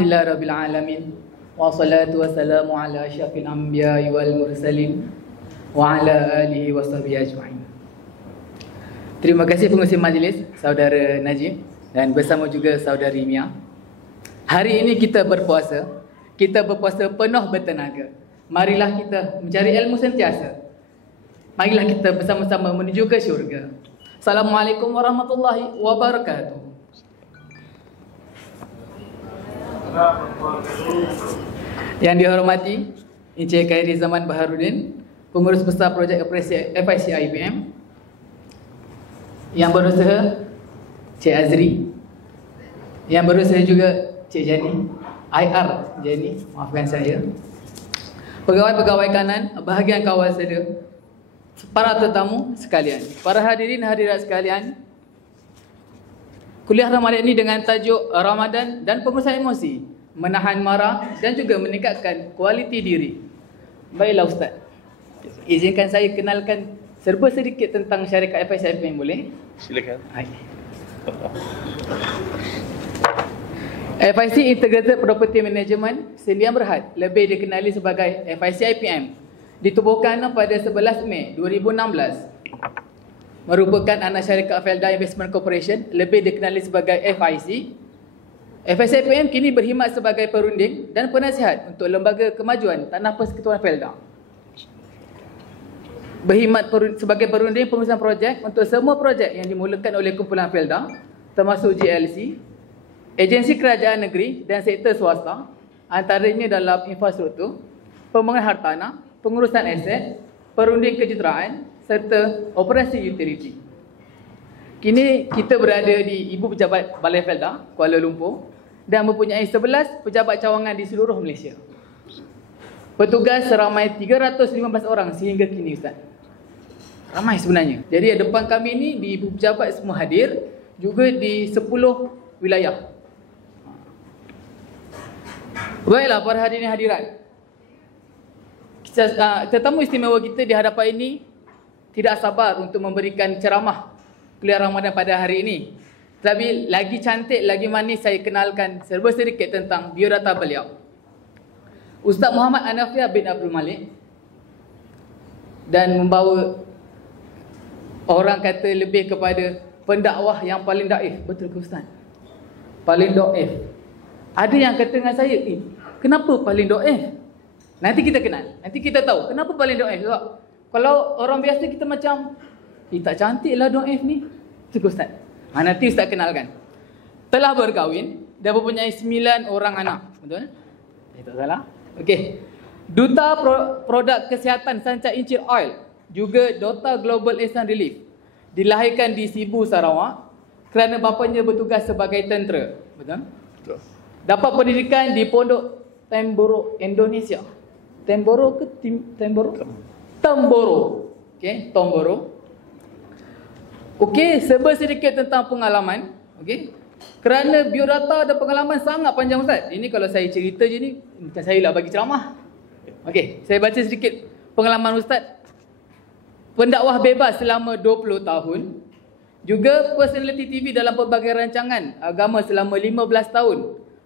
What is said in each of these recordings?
Alhamdulillahirabbil alamin. Wassalatu wassalamu ala asyrafil anbiya'i wal mursalin wa ala alihi washabihi ajma'in. Terima kasih pengurusi majlis saudara Najib dan bersama juga saudari Mia. Hari ini kita berpuasa. Kita berpuasa penuh bertenaga. Marilah kita mencari ilmu sentiasa. Marilah kita bersama-sama menuju ke syurga. Assalamualaikum warahmatullahi wabarakatuh. Yang dihormati Encik Khairi Zaman Baharudin, Pengurus Besar Projek Operasi FIC IPM. Yang berusaha Cik Azri. Yang berusaha juga Cik Jani, IR Jani, maafkan saya. Pegawai-pegawai kanan, bahagian kawal sedia, para tetamu sekalian, para hadirin hadirat sekalian. Kuliah Ramadan ini dengan tajuk Ramadan dan Pengurusan Emosi, Menahan Marah dan juga meningkatkan kualiti diri. Baiklah Ustaz, izinkan saya kenalkan serba sedikit tentang syarikat FIC IPM, boleh? Silakan. Hai. FIC Integrated Property Management Sdn Berhad, lebih dikenali sebagai FIC IPM, ditubuhkan pada 11 Mei 2016. Merupakan anak syarikat Felda Investment Corporation, lebih dikenali sebagai FIC. FIC IPM kini berkhidmat sebagai perunding dan penasihat untuk Lembaga Kemajuan Tanah Persekutuan Felda. Berkhidmat sebagai perunding pengurusan projek untuk semua projek yang dimulakan oleh kumpulan Felda, termasuk GLC, agensi kerajaan negeri dan sektor swasta, antaranya dalam infrastruktur, pembangunan hartanah, pengurusan aset, perunding kejuruteraan serta operasi utility. Kini kita berada di Ibu Pejabat Balai Felda, Kuala Lumpur, dan mempunyai 11 pejabat cawangan di seluruh Malaysia. Petugas seramai 315 orang sehingga kini Ustaz. Ramai sebenarnya. Jadi depan kami ni di Ibu Pejabat semua hadir, juga di 10 wilayah. Baiklah para hadirin hadirat. Tetamu istimewa kita di hadapan ini tidak sabar untuk memberikan ceramah kuliah Ramadan pada hari ini. Tapi lagi cantik, lagi manis saya kenalkan serba sedikit tentang biodata beliau. Ustaz Muhammad Anafiah bin Abdul Malik, dan membawa orang kata lebih kepada pendakwah yang paling daif. Betul ke Ustaz? Paling daif. Ada yang kata dengan saya, kenapa paling daif? Nanti kita kenal, nanti kita tahu kenapa paling daif. Sebab kalau orang biasa kita macam, tak cantik lah daif ni. Betul ke Ustaz? Nanti Ustaz kenalkan. Telah berkahwin dan mempunyai 9 orang anak. Betul? Tak salah? Okey. Duta Produk Kesihatan Sancak Incir Oil, juga Duta Global Instant Relief. Dilahirkan di Sibu, Sarawak kerana bapanya bertugas sebagai tentera. Betul? Betul. Dapat pendidikan di Pondok Temboro, Indonesia. Temboro ke Temboro? Temboro. Okey, Temboro. Okey, serba sedikit tentang pengalaman. Okey. Kerana biodata dan pengalaman sangat panjang Ustaz. Ini kalau saya cerita je ni, macam saya lah bagi ceramah. Okey, saya baca sedikit pengalaman Ustaz. Pendakwah bebas selama 20 tahun. Juga personality TV dalam pelbagai rancangan agama selama 15 tahun.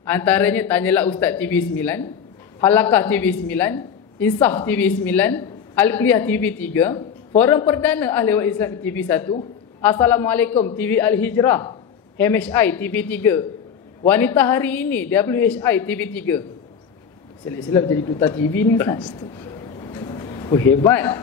Antaranya Tanyalah Ustaz TV 9, Halakah TV 9, Insaf TV 9, Al-Qiyah TV 3, Forum Perdana Ahli Waris Islam TV 1, Assalamualaikum TV Al-Hijrah, MHI TV 3, Wanita Hari Ini WHI TV 3. Silap-silap jadi duta TV ni Ustaz. Oh hebat.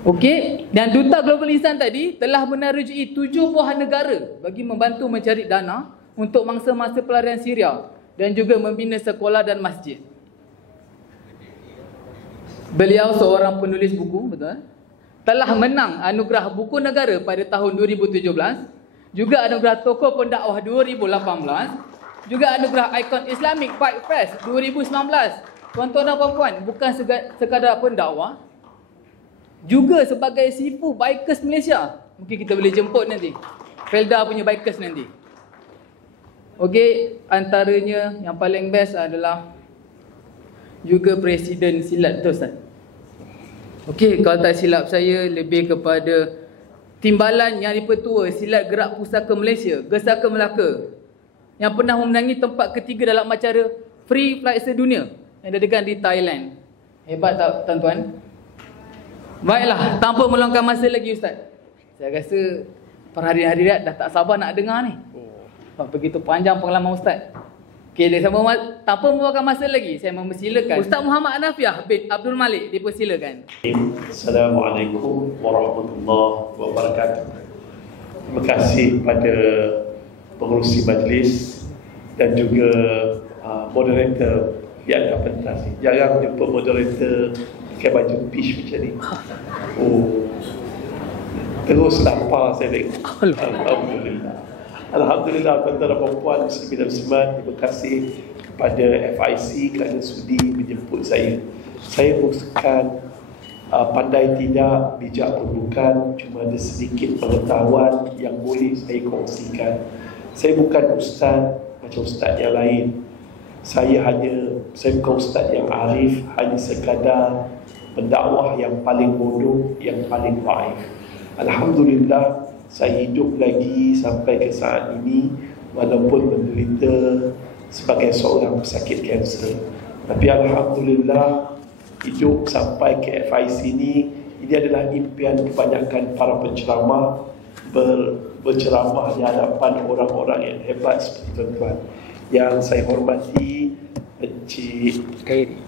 Okey, dan Duta Global Insan tadi telah menerjui 7 buah negara bagi membantu mencari dana untuk mangsa-mangsa pelarian Syria dan juga membina sekolah dan masjid. Beliau seorang penulis buku, betul? Telah menang anugerah buku negara pada tahun 2017, juga anugerah tokoh pendakwah 2018, juga anugerah ikon Islamic Fight Fest 2019. Tuan-tuan dan puan-puan, bukan sekadar pendakwah, juga sebagai sifu bikers Malaysia. Mungkin kita boleh jemput nanti Felda punya bikers nanti. Okey, antaranya yang paling best adalah juga Presiden Silat tu Ustaz. Okey, kalau tak silap saya lebih kepada timbalan yang dipertua Silat Gerak Pusaka Malaysia, Gesaka Melaka. yang pernah memenangi tempat ketiga dalam acara Free Flight Sedunia yang diadakan di Thailand. Hebat tak tuan-tuan? Baiklah, tanpa meluangkan masa lagi Ustaz, saya rasa perharian hadirat dah tak sabar nak dengar ni. Begitu panjang pengalaman Ustaz. Okey, tanpa meluangkan masa lagi, saya mempersilakan Ustaz Muhammad Anafiah bin Abdul Malik, dipersilakan. Assalamualaikum warahmatullahi wabarakatuh. Terima kasih kepada pengerusi majlis dan juga moderator yang pentas. Jarang jumpa moderator pakai baju peach macam ni. Terus lapar saya tengok. Alhamdulillah. Alhamdulillah tuan-tuan dan puan muslimin dan muslimat, terima kasih kepada FIC kerana sudi menjemput saya. Saya bukan pandai tidak, bijak pun bukan, cuma ada sedikit pengetahuan yang boleh saya kongsikan. Saya bukan ustaz macam ustaz yang lain. Saya bukan ustaz yang arif, hanya sekadar pendakwah yang paling bodoh, yang paling baik. Alhamdulillah, saya hidup lagi sampai ke saat ini walaupun menderita sebagai seorang pesakit kanser. Tapi Alhamdulillah, hidup sampai ke FIC ini adalah impian kebanyakan para penceramah, berceramah di hadapan orang-orang yang hebat seperti tuan-tuan. Yang saya hormati Encik Khairi,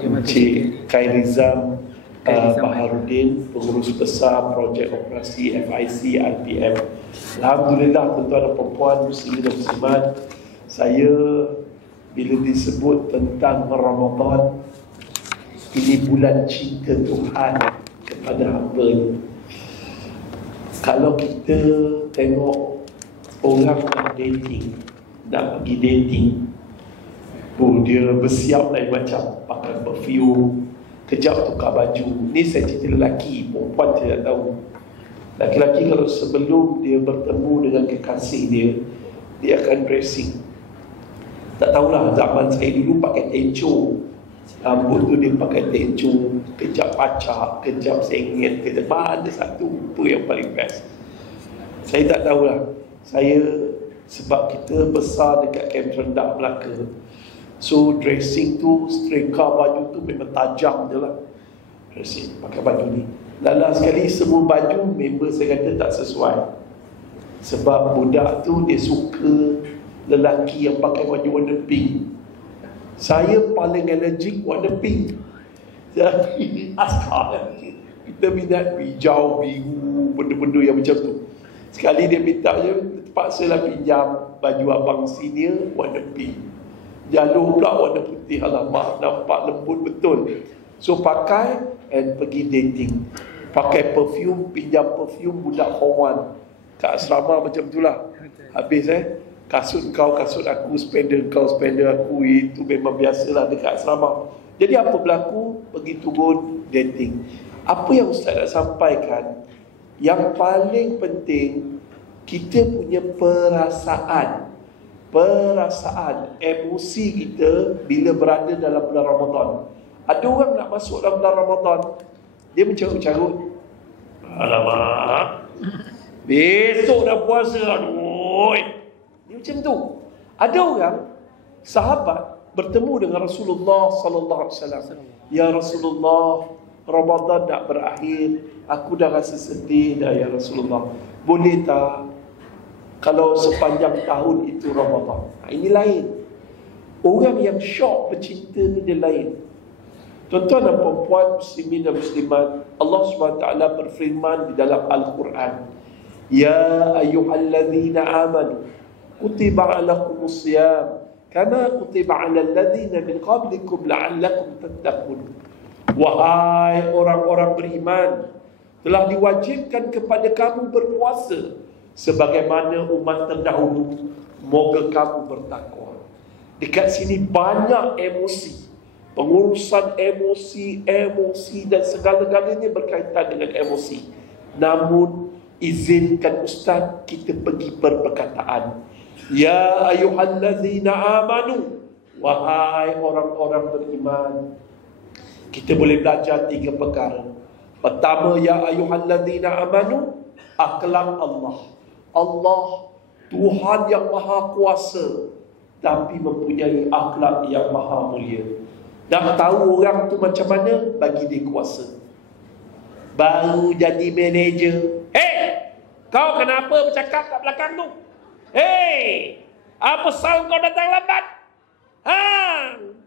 Encik Khairizam Baharudin, pengurus besar projek operasi FIC IPM. Alhamdulillah tuan-tuan dan puan muslimin dan muslimat, saya bila disebut tentang Ramadan, ini bulan cinta Tuhan kepada hamba-Nya. Kalau kita tengok orang nak dating, nak pergi dating, dia bersiap lain macam, pakai perfume, kejap tukar baju. Ni saya cerita lelaki, perempuan saya tak tahu. Laki-laki kalau sebelum dia bertemu dengan kekasih dia akan dressing. Tak tahulah, zaman saya dulu pakai tenco, rambut tu dia pakai tenco, kejap pacak, kejap sengit, kejap ada satu rupa yang paling best. Saya tak tahulah. Sebab kita besar dekat Kamp Rendah Melaka, so dressing tu, setrika baju tu memang tajam je lah. Dressing, pakai baju ni. Lala sekali semua baju member saya kata tak sesuai. Sebab budak tu dia suka lelaki yang pakai baju warna pink. Saya paling allergic warna pink. Jadi askar kita minat hijau, biru, benda-benda yang macam tu. Sekali dia minta je, terpaksalah pinjam baju abang senior warna pink. Jalur pula warna putih. Alamak, nampak lembut betul. So pakai and pergi dating. Pakai perfume, pinjam perfume budak form 1 kat asrama macam itulah. Habis kasut kau, kasut aku, spender kau, spender aku. Itu memang biasalah dekat asrama. Jadi apa berlaku? Pergi turun dating. Apa yang Ustaz nak sampaikan, yang paling penting, kita punya perasaan, emosi kita bila berada dalam bulan Ramadan. Ada orang nak masuk dalam bulan Ramadan, dia mencarut-carut. Alamak, besok dah puasa, aduh. Dia macam tu. Ada orang, sahabat, bertemu dengan Rasulullah sallallahu alaihi wasallam. Ya Rasulullah, Ramadan nak berakhir, aku dah rasa sedih dah ya Rasulullah. Boleh tak kalau sepanjang tahun itu Ramadan? Ini lain. Orang yang syok bercinta ni dia lain. Tuan-tuan dan puan muslimin dan muslimat, Allah SWT berfirman di dalam Al-Quran, Ya ayyuhalladzina amanu kutiba alakumus siyam kama kutiba alal ladzina min qablikum la'allakum tattaqun. Wahai orang-orang beriman, telah diwajibkan kepada kamu berpuasa sebagaimana umat terdahulu, moga kamu bertakwa. Dekat sini banyak emosi, pengurusan emosi dan segala-galanya berkaitan dengan emosi. Namun izinkan Ustaz kita pergi perkataan. Ya ayyuhallazina amanu, wahai orang-orang beriman. Kita boleh belajar 3 perkara. Pertama, ya ayyuhallazina amanu, akhlak Allah. Allah Tuhan yang maha kuasa, tapi mempunyai akhlak yang maha mulia. Nak tahu orang tu macam mana? Bagi dia kuasa. Baru jadi manager. Hei, kau kenapa bercakap kat belakang tu? Hei, apa pasal kau datang lambat?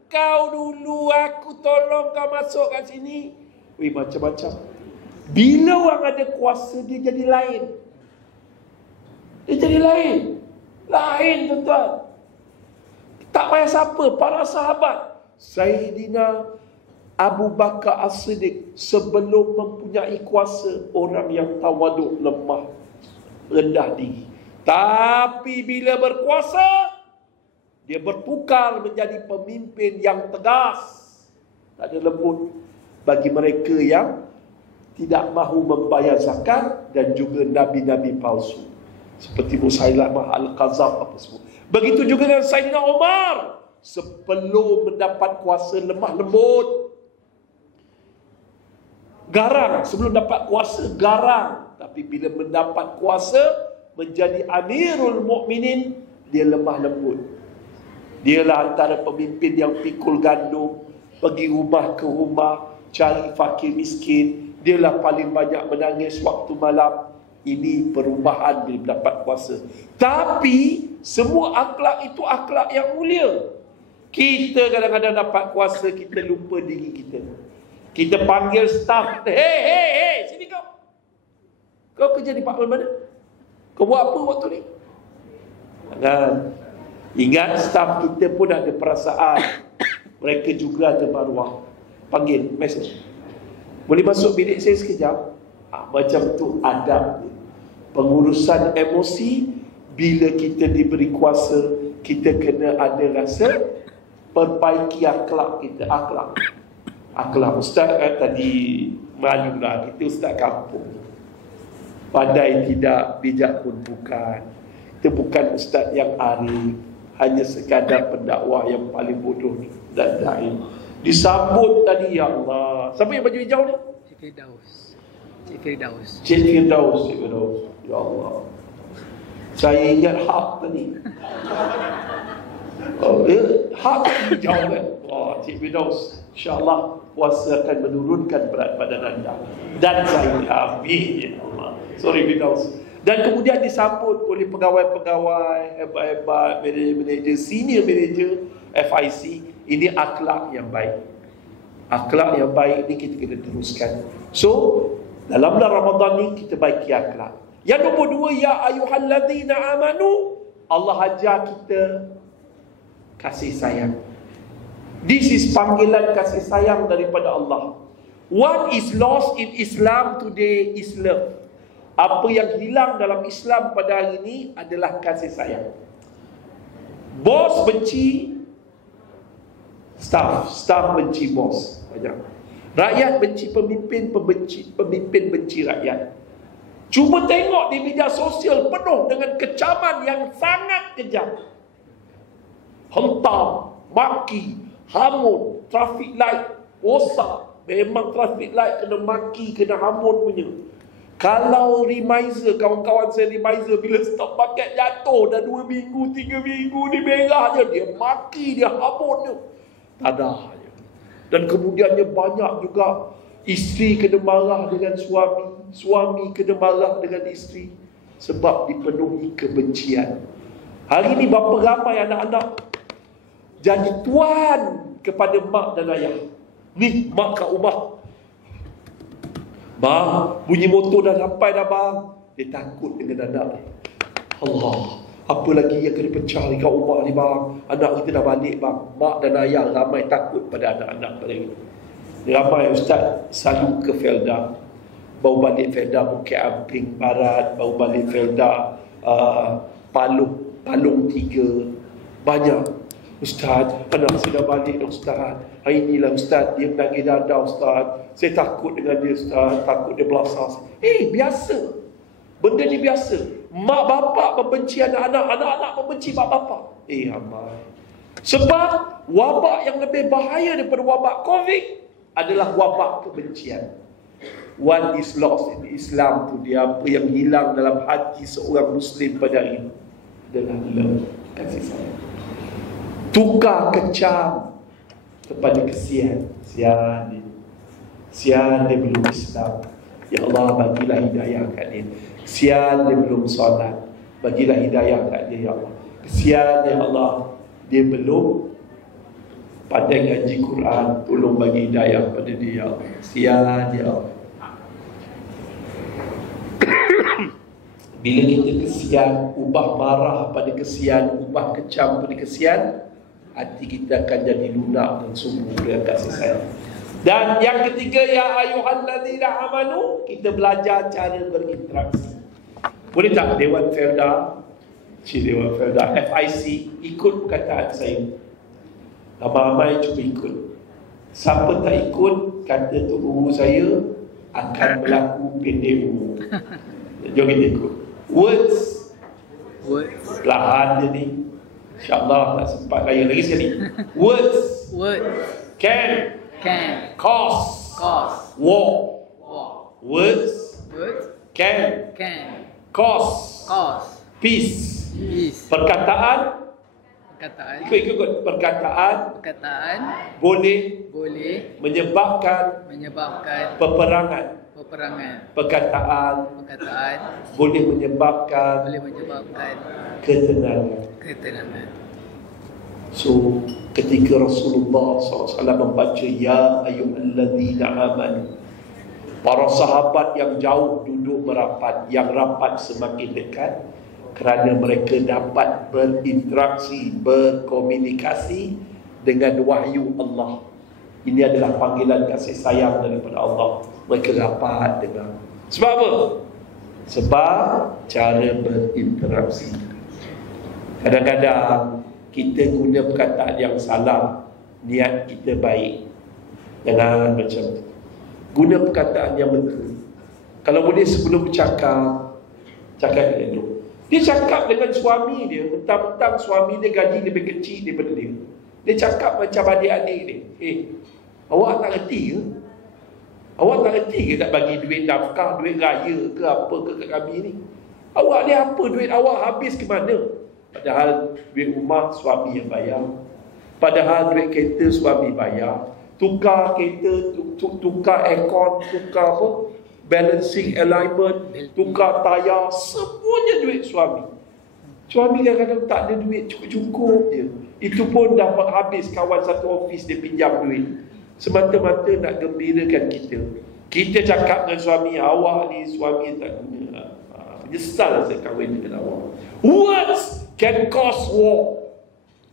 Kau dulu aku tolong kau masuk kat sini. Weh, macam-macam. Bila orang ada kuasa, dia jadi lain. Dia jadi lain. Lain, tuan-tuan. Tak payah siapa, para sahabat. Sayyidina Abu Bakar As-Siddiq sebelum mempunyai kuasa, orang yang tawaduk, lemah, rendah diri. Tapi bila berkuasa, dia bertukar menjadi pemimpin yang tegas. Tak ada lembut bagi mereka yang tidak mahu membayar zakat dan juga nabi-nabi palsu. Seperti Musailamah Al-Kadzab apa semua. Begitu juga dengan Sayyidina Umar. Sebelum mendapat kuasa, lemah lembut, garang. Sebelum dapat kuasa, garang. Tapi bila mendapat kuasa, menjadi Amirul Mukminin, dia lemah lembut. Dialah antara pemimpin yang pikul gandum, pergi rumah ke rumah, cari fakir miskin. Dialah paling banyak menangis waktu malam. Ini perubahan bila mendapat kuasa. Tapi semua akhlak itu akhlak yang mulia. Kita kadang-kadang dapat kuasa, kita lupa diri kita. Kita panggil staff, hey, sini kau. Kau kerja di departmen mana? Kau buat apa waktu ni? Jangan. Ingat, staff kita pun ada perasaan. Mereka juga ada maruah. Panggil, message. Boleh masuk bilik saya sekejap? Macam tu adab. Pengurusan emosi, bila kita diberi kuasa, kita kena ada rasa perbaiki akhlak kita. Akhlak ustaz tadi malulah, kita ustaz kampung. Pandai tidak, bijak pun bukan. Kita bukan ustaz yang arif, hanya sekadar pendakwah yang paling bodoh dan da'i. Disambut tadi, ya Allah. Siapa yang baju hijau ni? Cik Firdaus. Cik Firdaus. Ya Allah. Saya ingat hak tadi. Hak hijau kan. Cik Firdaus, InsyaAllah puasa akan menurunkan berat badan anda. Dan saya, amin, ya Allah. Sorry Firdaus. Dan kemudian disambut oleh pegawai-pegawai hebat-hebat, manager, senior manager FIC. Ini akhlak yang baik. Akhlak yang baik ini kita kena teruskan. So, dalam bulan Ramadan ni kita baiki akhlak. Yang nombor dua, ya ayyuhalladzina amanu, Allah ajar kita kasih sayang. This is panggilan kasih sayang daripada Allah. What is lost in Islam today is love. Apa yang hilang dalam Islam pada hari ini adalah kasih sayang. Bos benci staff, staff benci bos. Banyak. Rakyat benci pemimpin, pemimpin benci rakyat. Cuba tengok di media sosial penuh dengan kecaman yang sangat kejam. Hentam, maki, hamun, traffic light, rosak. Memang traffic light kena maki, kena hamun punya. Kalau reminder, kawan-kawan saya reminder, bila stop paket jatuh dah 2 minggu, 3 minggu ni merah je, dia maki, dia hamun je. Tak ada. Dan kemudiannya banyak juga isteri kena marah dengan suami, suami kena marah dengan isteri sebab dipenuhi kebencian. Hari ini berapa ramai anak-anak jadi tuan kepada mak dan ayah. Ni mak kat rumah, bang, bunyi motor dah sampai dah bang. Dia takut dengan anak dia. Allah, apa lagi yang kena pecah ni kat rumah ni bang? Anak kita dah balik bang. Mak dan ayah ramai takut pada anak-anak pada ini. Ramai ustaz selalu ke Felda. Baru balik Felda Bukit Amping Barat, baru balik Felda Palung 3. Banyak. Ustaz, anak saya dah balik dah ustaz. Hari inilah ustaz, dia menangis dada ustaz. Saya takut dengan dia ustaz, takut dia belasah. Biasa. Benda ni biasa. Mak bapak membenci anak-anak, anak-anak membenci mak bapak. Amai. Sebab wabak yang lebih bahaya daripada wabak COVID adalah wabak kebencian. What is lost in Islam tu dia, apa yang hilang dalam hati seorang Muslim pada hari ini. adalah love, kasih sayang. Tukar kecam kepada kesian. Sian dia belum Islam, ya Allah bagilah hidayah kat dia. Kesian dia belum solat, bagilah hidayah kat dia, ya Allah. Kesian ya Allah, dia belum pandai ngaji Quran, tolong bagi hidayah pada dia, ya Allah. Kesian ya Allah. Bila kita kesian, ubah marah pada kesian, ubah kecam pada kesian, hati kita akan jadi lunak dan sungguh dengan kasih sayang. Dan yang ketiga, ya ayyuhallazina amanu, kita belajar cara berinteraksi. Boleh tak Dewan Felda, FIC ikut perkataan saya? Ramai-ramai cuba ikut. Siapa tak ikut, kata Tok Guru saya akan berlaku PDU. Jom kita ikut. Words. Lahan je ni, InsyaAllah tak sempat raya lagi sekali. Words. Can. Cause. War. Words. Can. Cause. Peace. Perkataan. Ikut. Perkataan boleh menyebabkan peperangan. Perkataan boleh menyebabkan ketenangan. So ketika Rasulullah SAW membaca ya ayyuhallazina amanu, para sahabat yang jauh duduk merapat, yang rapat semakin dekat, kerana mereka dapat berinteraksi, berkomunikasi dengan wahyu Allah. Ini adalah panggilan kasih sayang daripada Allah. Mereka rapat dengan. Sebab apa? Sebab cara berinteraksi. Kadang-kadang kita guna perkataan yang salah, niat kita baik. Jangan macam tu. Guna perkataan yang betul. Kalau boleh sebelum bercakap, cakap dengan dia. Dia cakap dengan suami dia, mentang-mentang suami dia gaji lebih kecil daripada dia. Dia cakap macam adik-adik dia. Awak tak reti ke? Awak tak reti ke tak bagi duit nafkah, duit raya ke apa ke kat kami ni? Awak ni apa duit awak habis ke mana? Padahal duit rumah suami yang bayar. Padahal duit kereta suami bayar. Tukar kereta, tukar aircon, tukar apa? Balancing alignment, tukar tayar, semuanya duit suami. Suami kadang-kadang tak ada duit, cukup-cukup je. Itu pun dah habis kawan satu office dia pinjam duit. Semata-mata nak gembirakan kita. Kita cakap dengan suami, awak ni suami tak guna. Menyesal saya kahwin dengan awak. Words can cause war.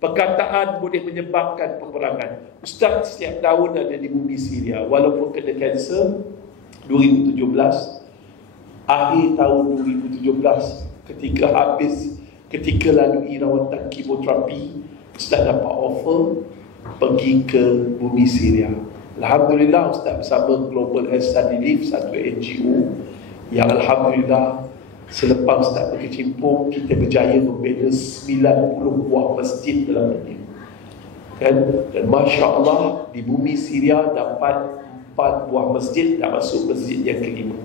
Perkataan boleh menyebabkan peperangan. Ustaz setiap tahun ada di bumi Syria, walaupun kena kanser 2017, akhir tahun 2017, ketika lalui rawatan kemoterapi, Ustaz dapat offer pergi ke bumi Syria. Alhamdulillah Ustaz bersama Global Health Study Leave, satu NGO yang Alhamdulillah selepas Ustaz berkecimpung, kita berjaya membina 90 buah masjid dalam dunia. Dan Masya Allah, di bumi Syria dapat 4 buah masjid, dah masuk masjid yang kelima.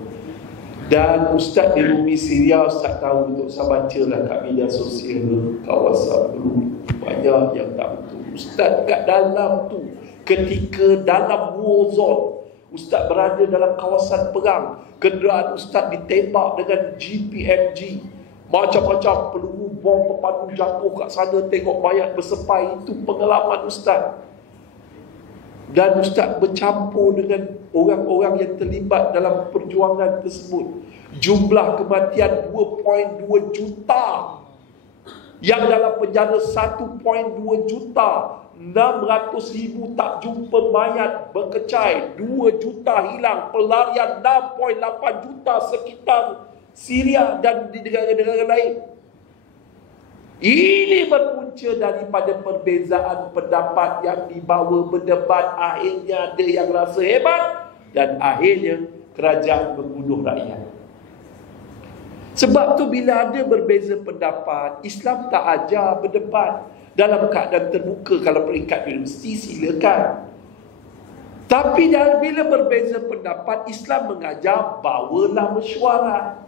Dan Ustaz di bumi Syria, Ustaz tahu, untuk saya baca lah kat media sosial, kawasan dulu, banyak yang tak betul. Ustaz kat dalam tu, ketika dalam war zone, Ustaz berada dalam kawasan perang, kenderaan Ustaz ditembak dengan GPMG, macam-macam peluru bom terpadu jatuh kat sana, tengok mayat bersepai. Itu pengalaman Ustaz. Dan Ustaz bercampur dengan orang-orang yang terlibat dalam perjuangan tersebut. Jumlah kematian 2.2 juta. Yang dalam penjara 1.2 juta. 600,000 tak jumpa mayat berkecai. 2 juta hilang. Pelarian 6.8 juta sekitar Syria dan di negara-negara lain. Ini berpunca daripada perbezaan pendapat yang dibawa berdebat. Akhirnya ada yang rasa hebat dan akhirnya kerajaan membunuh rakyat. Sebab tu bila ada berbeza pendapat, Islam tak ajar berdebat dalam keadaan terbuka. Kalau peringkat universiti silakan. Tapi bila berbeza pendapat, Islam mengajar bawalah mesyuarat.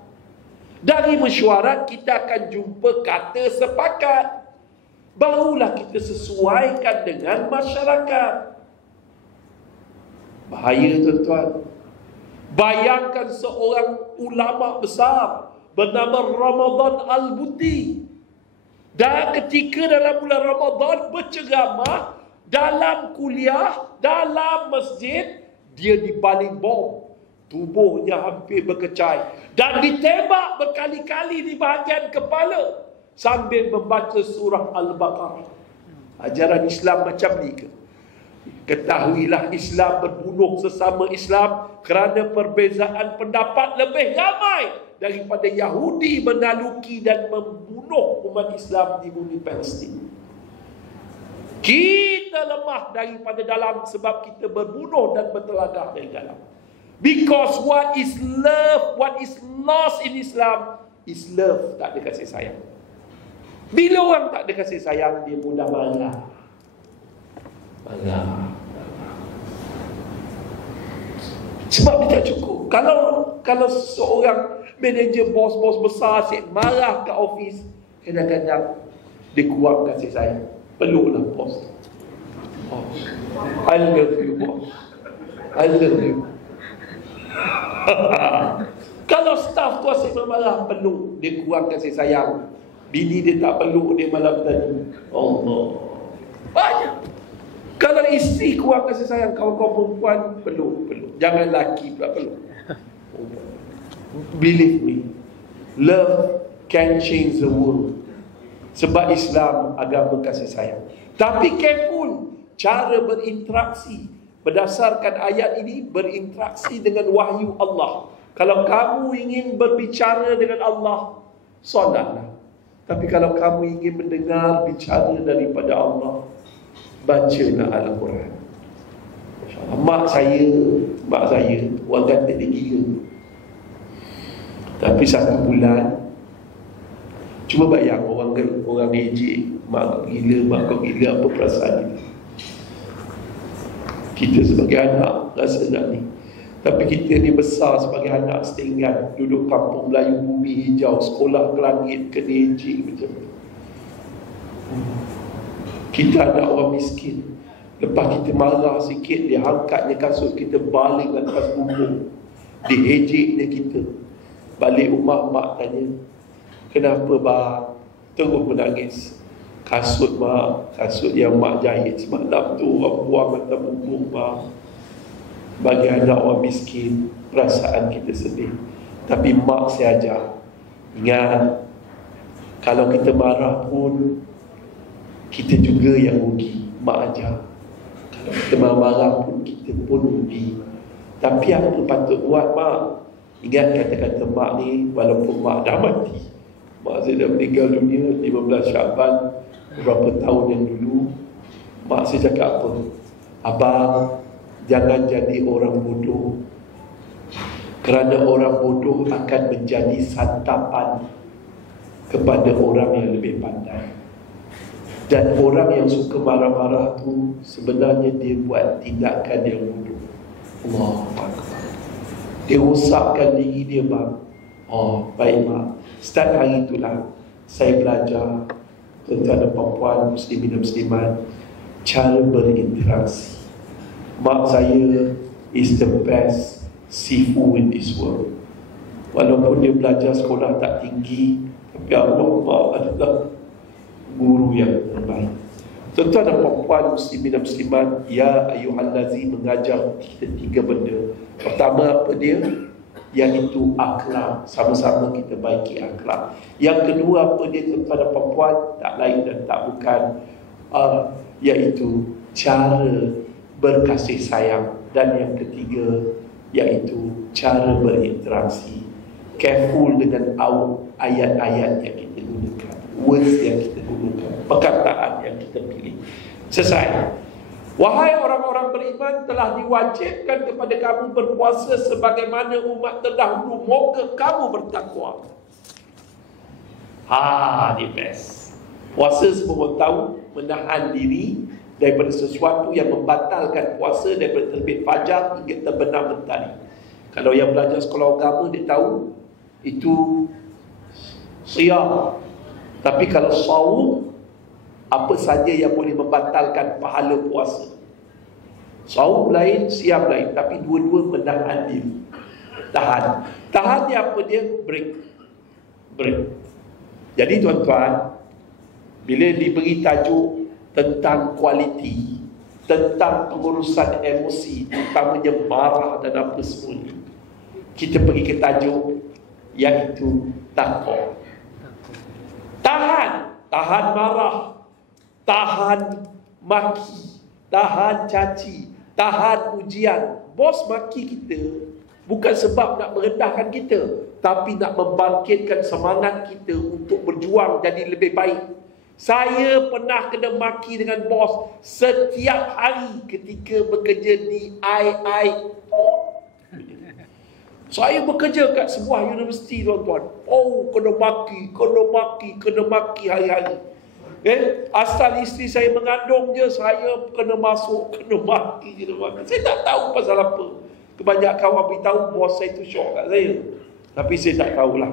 Dari mesyuarat kita akan jumpa kata sepakat. Barulah kita sesuaikan dengan masyarakat. Bahaya tuan-tuan. Bayangkan seorang ulama besar bernama Ramadan Al-Buti. Dan ketika dalam bulan Ramadan berceramah, dalam kuliah, dalam masjid, dia dibalik bom. Tubuhnya hampir berkecai. Dan ditembak berkali-kali di bahagian kepala. Sambil membaca surah Al-Baqarah. Ajaran Islam macam ni ke? Ketahuilah Islam berbunuh sesama Islam kerana perbezaan pendapat lebih ramai daripada Yahudi menaluki dan membunuh umat Islam di bumi Palestin. Kita lemah daripada dalam sebab kita berbunuh dan bertelagah dari dalam. Because what is love, what is lost in Islam is love, tak ada kasih sayang. Bila orang tak ada kasih sayang, dia mudah marah. Sebab dia tak cukup. Kalau seorang manager, bos-bos besar asyik marah kat office, kadang-kadang dia kurang kasih sayang. Peluklah bos. Oh, I love you, boss. I love you. Kalau staff tu asyik marah, peluk, dia kurang kasih sayang. Bini dia tak peluk dia malam tadi. Allah. Banyak. Kalau isteri kurang kasih sayang, kawan-kawan perempuan peluk. Jangan lelaki pula peluk. Believe me, love can change the world. Sebab Islam agama kasih sayang. Tapi careful, cara berinteraksi berdasarkan ayat ini, berinteraksi dengan wahyu Allah. Kalau kamu ingin berbicara dengan Allah, solatlah. Tapi kalau kamu ingin mendengar bicara daripada Allah, bacalah Al-Quran. Mak saya orang kata dia gila. Tapi 1 bulan, cuba bayang orang ejek, mak kau gila, apa perasaan dia? Kita sebagai anak rasa nak ni. Tapi kita ni besar sebagai anak setinggan, duduk kampung Melayu bumi hijau, sekolah ke langit, kena ejek macam tu. Kita anak orang miskin. Lepas kita marah sikit, dia angkatnya kasut kita balik atas punggung. Dia ejek dia kita. Balik rumah, mak tanya, kenapa bang? Terus menangis. Kasut mak, kasut yang mak jahit semalam tu orang buang atas punggung bang. Bagi anak orang miskin, perasaan kita sedih. Tapi mak saya ajar, ingat, kalau kita marah pun kita juga yang rugi. Mak ajar, kalau kita marah pun kita pun rugi. Tapi apa patut buat mak? Ingat kata-kata mak ni, walaupun mak dah mati. Mak saya dah meninggal dunia 15 Syaban beberapa tahun yang dulu. Mak saya cakap apa? Abang, jangan jadi orang bodoh. Kerana orang bodoh akan menjadi santapan kepada orang yang lebih pandai. Dan orang yang suka marah-marah tu sebenarnya dia buat tindakan yang bodoh. Allahu Akbar. Dia rosakkan diri dia bang. Oh, baik mak. Start hari itulah saya belajar, tuan-tuan dan puan-puan, muslimin dan muslimat, cara berinteraksi. Mak saya is the best sifu in this world. Walaupun dia belajar sekolah tak tinggi, tapi Allah mak adalah guru yang terbaik. Tuan-tuan dan puan-puan, muslimin dan muslimat, ya ayyuhallazi mengajar kita 3 benda. Pertama apa dia? Iaitu akhlak. Sama-sama kita baiki akhlak. Yang kedua apa dia tuan-tuan dan puan-puan? Tak lain dan tak bukan, iaitu cara berkasih sayang. Dan yang ketiga iaitu cara berinteraksi. Careful dengan ayat-ayat yang kita gunakan, words yang kita gunakan, perkataan yang kita pilih. Selesai. Wahai orang-orang beriman, telah diwajibkan kepada kamu berpuasa sebagaimana umat terdahulu, moga kamu bertakwa. Ni best. Puasa semua tahu, menahan diri daripada sesuatu yang membatalkan puasa daripada terbit fajar hingga terbenam mentari. Kalau yang belajar sekolah agama dia tahu, itu Siyam. Tapi kalau saum, apa saja yang boleh membatalkan pahala puasa. Saum lain, siam lain, tapi dua-dua menahan diri. Tahan ni apa dia? Break. Jadi tuan-tuan, bila diberi tajuk tentang kualiti, tentang pengurusan emosi, utamanya marah dan apa semua ni, kita pergi ke tajuk iaitu takwa. Tahan marah, tahan maki, tahan caci, tahan ujian. Bos maki kita bukan sebab nak merendahkan kita, tapi nak membangkitkan semangat kita untuk berjuang jadi lebih baik. Saya pernah kena maki dengan bos setiap hari ketika bekerja di II. Saya bekerja kat sebuah universiti, tuan-tuan. Kena maki hari-hari. Asal isteri saya mengandung je, saya kena maki. Saya tak tahu pasal apa. Kebanyakan kawan beritahu bos saya tu syok kat saya. Tapi saya tak tahulah.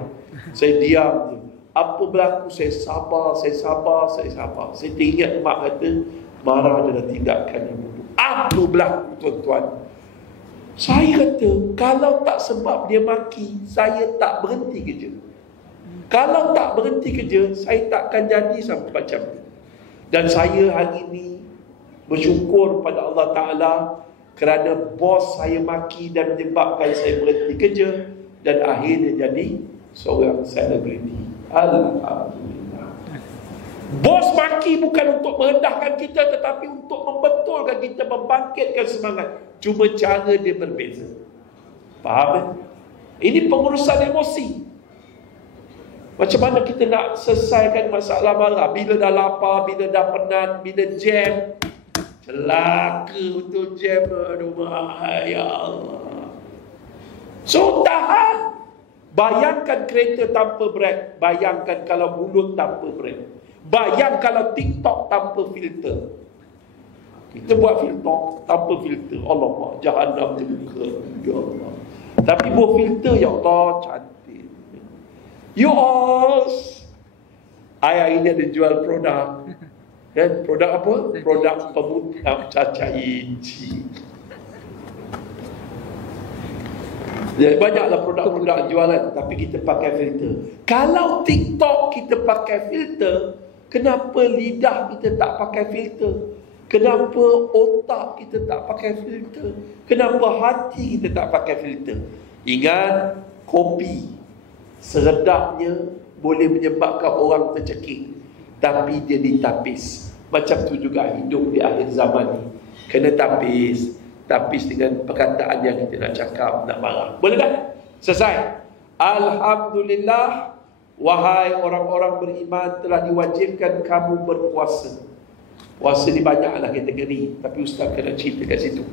Saya diam je. Apa berlaku, saya sabar. Saya teringat mak kata, marah adalah tindakan yang bodoh. Apa berlaku, tuan-tuan? Saya kata, kalau tak sebab dia maki, saya tak berhenti kerja. Kalau tak berhenti kerja, saya takkan jadi sampai macam ni. Dan saya hari ini bersyukur pada Allah Ta'ala kerana bos saya maki dan menyebabkan saya berhenti kerja dan akhirnya jadi seorang selebriti. Alhamdulillah. Bos maki bukan untuk merendahkan kita, tetapi untuk membetulkan kita, membangkitkan semangat. Cuma cara dia berbeza. Faham? Ini pengurusan emosi. Macam mana kita nak selesaikan masalah marah? Bila dah lapar, bila dah penat, bila jam. Celaka untuk jam. Aduh, ya Allah. So, tahan. Bayangkan kereta tanpa brek. Bayangkan kalau mulut tanpa brek. Bayang kalau TikTok tanpa filter. Kita buat filter tanpa filter. Allah, jahannam terbuka. Ya Allah. Tapi buat filter, ya Allah, cantik. You all, hari ini ada jual produk. Kan? Produk apa? Produk pemutih cacat hiji. Ya, banyaklah produk-produk jualan, tapi kita pakai filter. Kalau TikTok kita pakai filter, kenapa lidah kita tak pakai filter? Kenapa otak kita tak pakai filter? Kenapa hati kita tak pakai filter? Ingat, kopi seredapnya boleh menyebabkan orang tercekik, tapi dia ditapis. Macam tu juga hidup di akhir zaman ni. Kena tapis dengan perkataan yang kita nak cakap, nak marah. Boleh tak? Selesai. Alhamdulillah, wahai orang-orang beriman, telah diwajibkan kamu berpuasa. Puasa ni banyaklah kategori, tapi Ustaz kena cerita kat situ.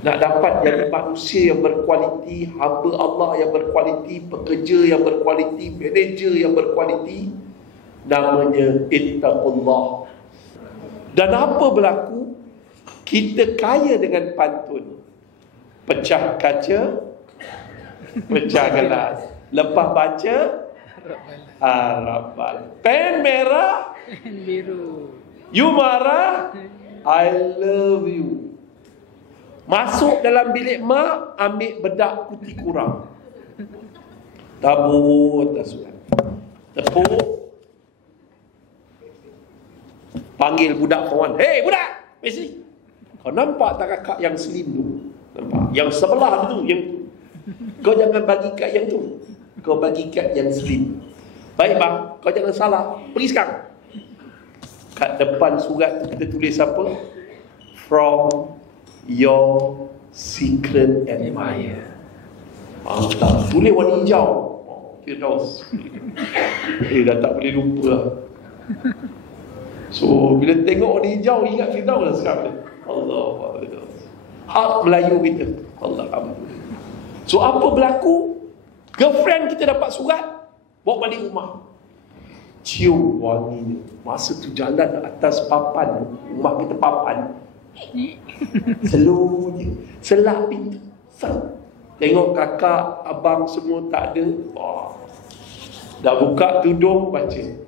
Nak dapat jadi manusia yang berkualiti, hamba Allah yang berkualiti, pekerja yang berkualiti, manager yang berkualiti, namanya ittaqullah. Dan apa berlaku? Kita kaya dengan pantun. Pecah kaca, pecah gelas. Lepas baca, harap balas. Pen merah, biru. You marah, I love you. Masuk dalam bilik mak, ambil bedak putih kurang. Tabur atas surat. Tepuk. Panggil budak kawan. Hey budak, mesti. Kau nampak tak kakak yang slim tu? Nampak? Yang sebelah tu, yang tu. Kau jangan bagi kat yang tu. Kau bagi kat yang slim. Baik bang, kau jangan salah. Pergi sekarang. Kat depan surat tu kita tulis apa? From your secret admirer. Mantap. Tulis warna hijau. Firdaus. Dah tak boleh lupa lah. So bila tengok warna hijau, ingat Firdaus lah sekarang. Allah. Hak Melayu kita. Alhamdulillah. So apa berlaku? Girlfriend kita dapat surat, bawa balik rumah. Cium wanginya. Masa tu jalan atas papan, rumah kita papan. Slow je. Selah pintu. Tengok kakak, abang semua tak ada. Dah buka tudung, baca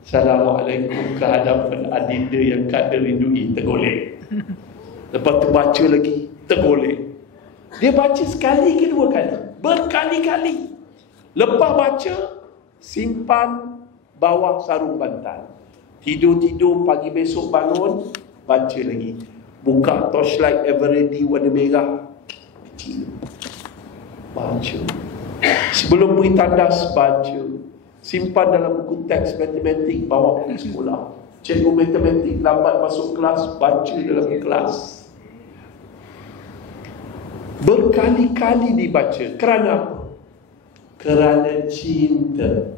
Assalamualaikum ke hadapan adinda yang kak rindui, tergolek. Lepas tu baca lagi, tergolek. Dia baca sekali ke dua kali, berkali-kali. Lepas baca, simpan bawah sarung bantal. Tidur-tidur, pagi besok bangun, baca lagi. Buka torchlight Everready warna merah, kecil, baca. Sebelum pergi tandas, baca. Simpan dalam buku teks matematik, bawa pergi sekolah. Cikgu matematik lambat masuk kelas, baca dalam kelas. Berkali-kali dibaca. Kerana apa? Kerana cinta.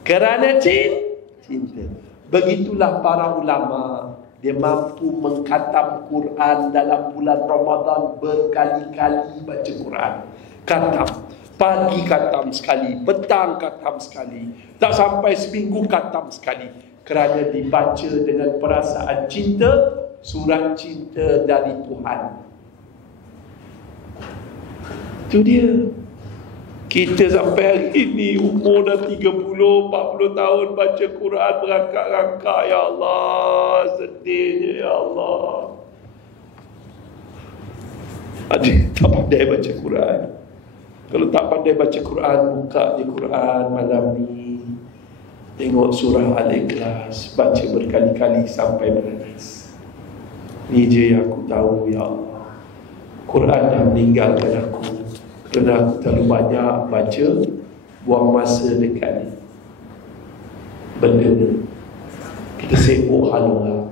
Kerana cinta. Begitulah para ulama. Dia mampu mengkhatam Quran dalam bulan Ramadan, berkali-kali baca Quran. Khatam. Pagi khatam sekali, petang khatam sekali, tak sampai seminggu khatam sekali. Kerana dibaca dengan perasaan cinta, surat cinta dari Tuhan. Itu dia. Kita sampai hari ini umur dah 30-40 tahun baca Quran berangkat-rangkat. Ya Allah, sedihnya ya Allah. Ada tak pandai baca Quran. Kalau tak pandai baca Quran, buka je Quran malam ni, tengok surah Al-Ikhlas, baca berkali-kali sampai menangis. Ni je yang aku tahu ya Allah. Quran dah meninggalkan aku kerana aku terlalu banyak baca, buang masa dekat ni benda ni. Kita sibuk halulah.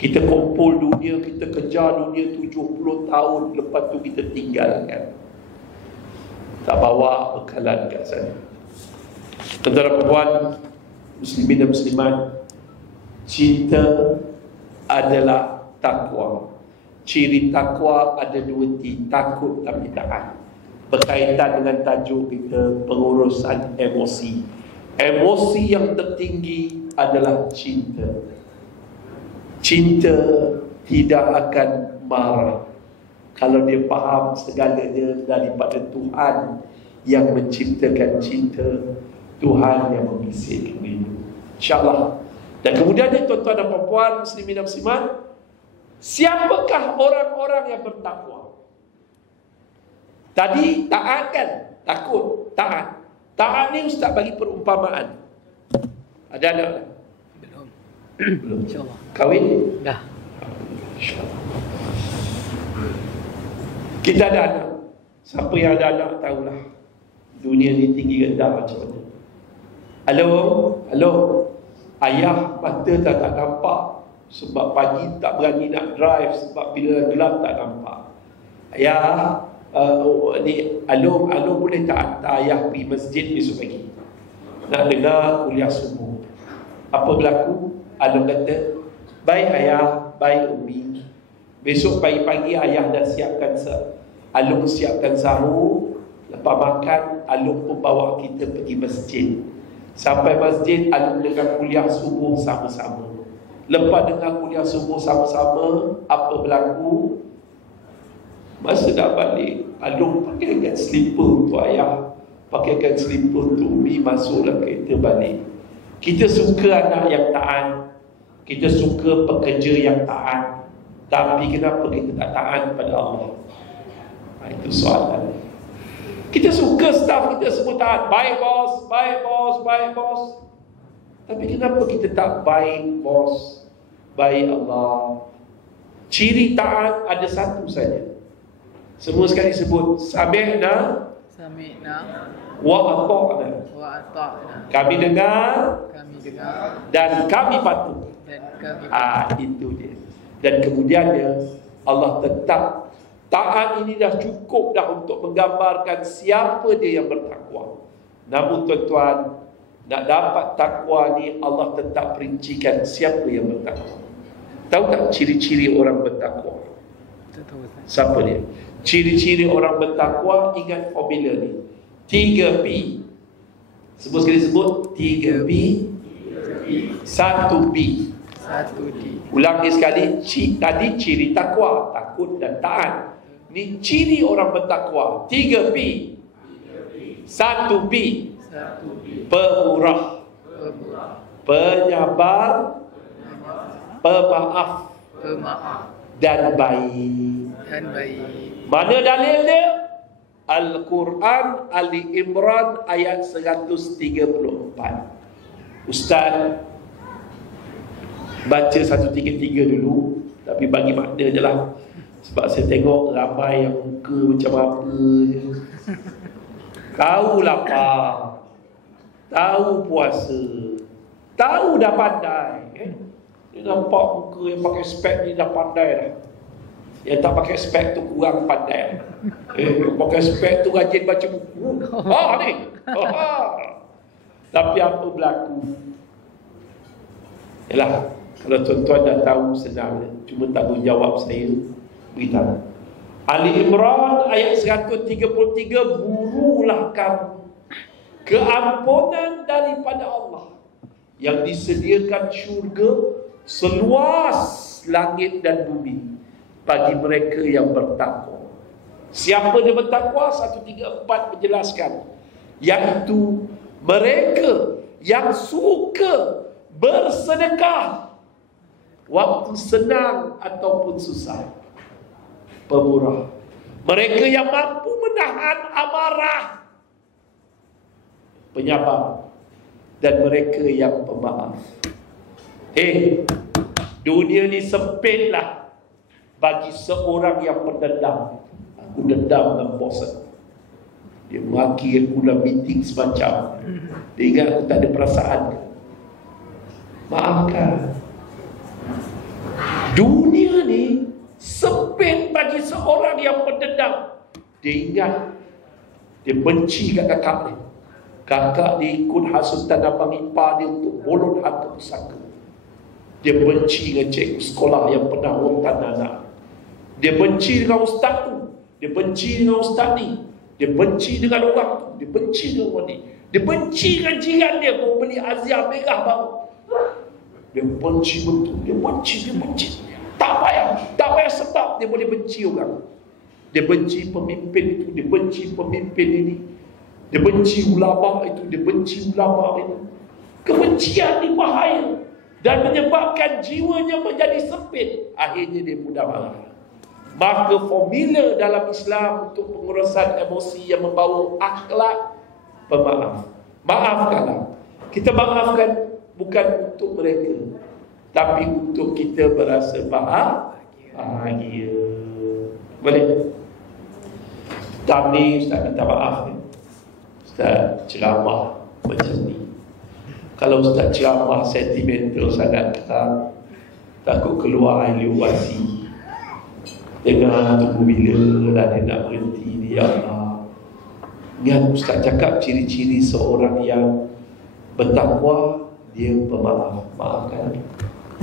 Kita kumpul dunia, kita kejar dunia 70 tahun, lepas tu kita tinggalkan. Tak bawa bekalan kat sana. Tuan-tuan dan puan, muslimin dan muslimat, cinta adalah takwa. Ciri takwa ada dua T, takut tapi taat. Berkaitan dengan tajuk kita, pengurusan emosi. Emosi yang tertinggi adalah cinta. Cinta tidak akan marah kalau dia faham segalanya daripada Tuhan yang menciptakan cinta, Tuhan yang membisikkan rindu. InsyaAllah. Dan kemudiannya tuan-tuan dan puan-puan, muslimin dan muslimat, siapakah orang-orang yang bertakwa? Tadi taat kan? Takut, taat. Taat ni ustaz bagi perumpamaan. Ada anak tak? Belum. InsyaAllah. Kahwin? Dah. InsyaAllah. Kita ada anak. Siapa yang ada anak tahulah dunia ni tinggi rendah macam mana. Halo. Ayah mata tak nampak sebab pagi tak berani nak drive, sebab bila gelap tak nampak. Ayah, ni Alung boleh tak hantar ayah pergi masjid besok pagi? Nak dengar kuliah subuh. Apa berlaku? Alung kata, baik ayah, baik Umi. Besok pagi-pagi ayah dah siapkan Alung siapkan sahur. Lepas makan, Alung pun bawa kita pergi masjid. Sampai masjid, Alung dengar kuliah subuh sama-sama. Lepas dengar kuliah subuh sama-sama, apa berlaku? Masa dah balik, Alung pakaikan slipper untuk ayah, pakaikan slipper untuk Umi, masuklah kereta balik. Kita suka anak yang taat, kita suka pekerja yang taat. Tapi kenapa kita tak taat pada Allah? Itu soalan. Kita suka staff kita semua taat. Baik bos, baik bos, baik bos. Tapi kenapa kita tak baik bos, baik Allah? Ciri taat ada satu saja. Semua sekali sebut Sami'na wa ata'na. Kami dengar dan kami patuh. Itu dia. Dan kemudiannya Allah tetap taat ini dah cukup dah untuk menggambarkan siapa dia yang bertakwa. Namun tuan-tuan, nak dapat takwa ni Allah tetap perincikan siapa yang bertakwa. Tahu tak ciri-ciri orang bertakwa? Siapa dia? Ciri-ciri orang bertakwa, ingat formula ni. 3P. Sebut sekali sebut 3P. 1B. 1D. Ulang ni sekali. Tadi ciri takwa, takut dan taat. Ni ciri orang bertakwa. 3P. 1B. pemurah, penyabar, pemaaf, dan baik. Mana dalil dia? Al-Quran Ali Imran ayat 134. Ustaz baca 133 dulu, tapi bagi makna je lah. Sebab saya tengok ramai yang muka macam apa je. Tahu lapar, tahu puasa, tahu dah pandai. Dia nampak muka yang pakai spek ni dah pandai dah. Yang tak pakai spek tu kurang pandai. Yang pakai spek tu rajin baca buku. Ni. Tapi apa berlaku? Yalah, kalau tuan-tuan dah tahu senang. Cuma tanggungjawab saya beritahu. Ali Imran ayat 133, burulah kamu keampunan daripada Allah yang disediakan syurga seluas langit dan bumi bagi mereka yang bertakwa. Siapa dia bertakwa? 134 menjelaskan, iaitu mereka yang suka bersedekah waktu senang ataupun susah. Pemurah, mereka yang mampu menahan amarah. Penyabar, dan mereka yang pemaaf. Dunia ni sempitlah bagi seorang yang pendendam. Aku dendam dengan bos aku, dia maki aku dalam meeting semacam, dia ingat aku tak ada perasaan. Maafkan. Dunia ni sempit bagi seorang yang pendendam. Dia ingat, dia benci kat kakak dia. Kakak dia ikut hasutan abang ipar dia untuk bolot harta pusaka. Dia benci dengan cikgu sekolah yang pernah rotan anak. Dia benci dengan ustaz tu, dia benci dengan ustaz ni, dia benci dengan orang tu, dia benci dengan orang ni, dia benci dengan jiran dia mau beli Azia merah baru. Dia benci betul, dia benci. Tak payah sebab dia boleh benci orang. Dia benci pemimpin itu, dia benci pemimpin ini, dia benci ulama itu, dia benci ulama ini. Kebencian ni bahaya dan menyebabkan jiwanya menjadi sempit. Akhirnya dia mudah marah. Maka formula dalam Islam untuk pengurusan emosi yang membawa akhlak, pemaaf. Maafkanlah. Kita maafkan bukan untuk mereka, tapi untuk kita berasa bahagia. Boleh? Tahun ni Ustaz minta maaf ni, Ustaz ceramah macam ni. Kalau Ustaz ceramah sentimental sangat, takut keluar air liubasi. Dengar tunggu bila lah dia nak berhenti ni, ya Allah. Ingat Ustaz cakap ciri-ciri seorang yang bertakwa, dia pemaaf. Maafkan.